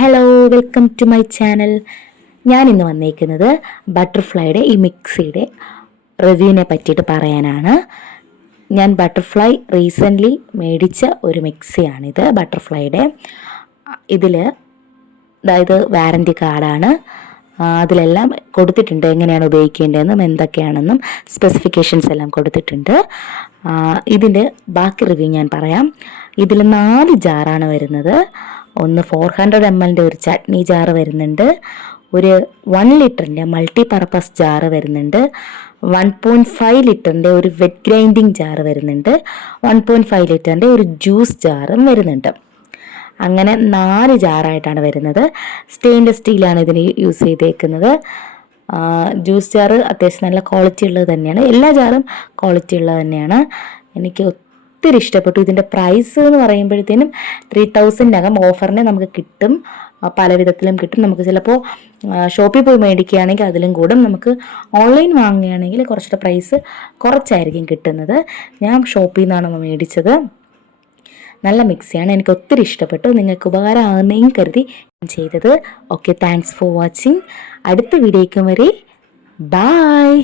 Hello, welcome to my channel. ഞാൻ ഇന്ന് വന്നേക്കുന്നത് ബട്ടർഫ്ലൈയുടെ ഈ മിക്സിയുടെ റിവ്യൂവിനെ പറ്റിയിട്ട് പറയാനാണ്. ഞാൻ ബട്ടർഫ്ലൈ റീസെൻ്റ്ലി മേടിച്ച ഒരു മിക്സിയാണിത്. ബട്ടർഫ്ലൈയുടെ ഇതിൽ അതായത് വാറൻറ്റി കാർഡാണ്. അതിലെല്ലാം കൊടുത്തിട്ടുണ്ട് എങ്ങനെയാണ് ഉപയോഗിക്കേണ്ടതെന്നും എന്തൊക്കെയാണെന്നും സ്പെസിഫിക്കേഷൻസ് എല്ലാം കൊടുത്തിട്ടുണ്ട്. ഇതിൻ്റെ ബാക്കി റിവ്യൂ ഞാൻ പറയാം. ഇതിൽ 4 ജാറാണ് വരുന്നത്. ഒന്ന് 400 ml ഒരു ചട്നി ജാറ് വരുന്നുണ്ട്, ഒരു 1 ലിറ്ററിൻ്റെ മൾട്ടി പർപ്പസ് ജാറ് വരുന്നുണ്ട്, 1.5 ലിറ്ററിൻ്റെ ഒരു വെറ്റ് ഗ്രൈൻഡിങ് ജാറ് വരുന്നുണ്ട്, 1.5 ലിറ്ററിൻ്റെ ഒരു ജ്യൂസ് ജാറും വരുന്നുണ്ട്. അങ്ങനെ 4 ജാറായിട്ടാണ് വരുന്നത്. സ്റ്റെയിൻലെസ് സ്റ്റീലാണ് ഇതിന് യൂസ് ചെയ്തേക്കുന്നത്. ജ്യൂസ് ജാറ് അത്യാവശ്യം നല്ല ക്വാളിറ്റി ഉള്ളത് തന്നെയാണ്. എല്ലാ ജാറും ക്വാളിറ്റി ഉള്ളത് തന്നെയാണ്. എനിക്ക് ഒത്തിരി ഇഷ്ടപ്പെട്ടു. ഇതിൻ്റെ പ്രൈസ് എന്ന് പറയുമ്പോഴത്തേനും 3000-നകം ഓഫറിന് നമുക്ക് കിട്ടും. പല വിധത്തിലും കിട്ടും. നമുക്ക് ചിലപ്പോൾ ഷോപ്പിൽ പോയി മേടിക്കുകയാണെങ്കിൽ അതിലും കൂടും. നമുക്ക് ഓൺലൈൻ വാങ്ങുകയാണെങ്കിൽ കുറച്ചുകൂടെ പ്രൈസ് കുറച്ചായിരിക്കും കിട്ടുന്നത്. ഞാൻ ഷോപ്പിൽ നിന്നാണ് മേടിച്ചത്. നല്ല മിക്സിയാണ്, എനിക്ക് ഒത്തിരി ഇഷ്ടപ്പെട്ടു. നിങ്ങൾക്ക് ഉപകാരമാകുന്നതും കരുതി ഞാൻ ചെയ്തത്. Okay, thanks for watching. അടുത്ത വീഡിയോയ്ക്കും വരെ ബായ്.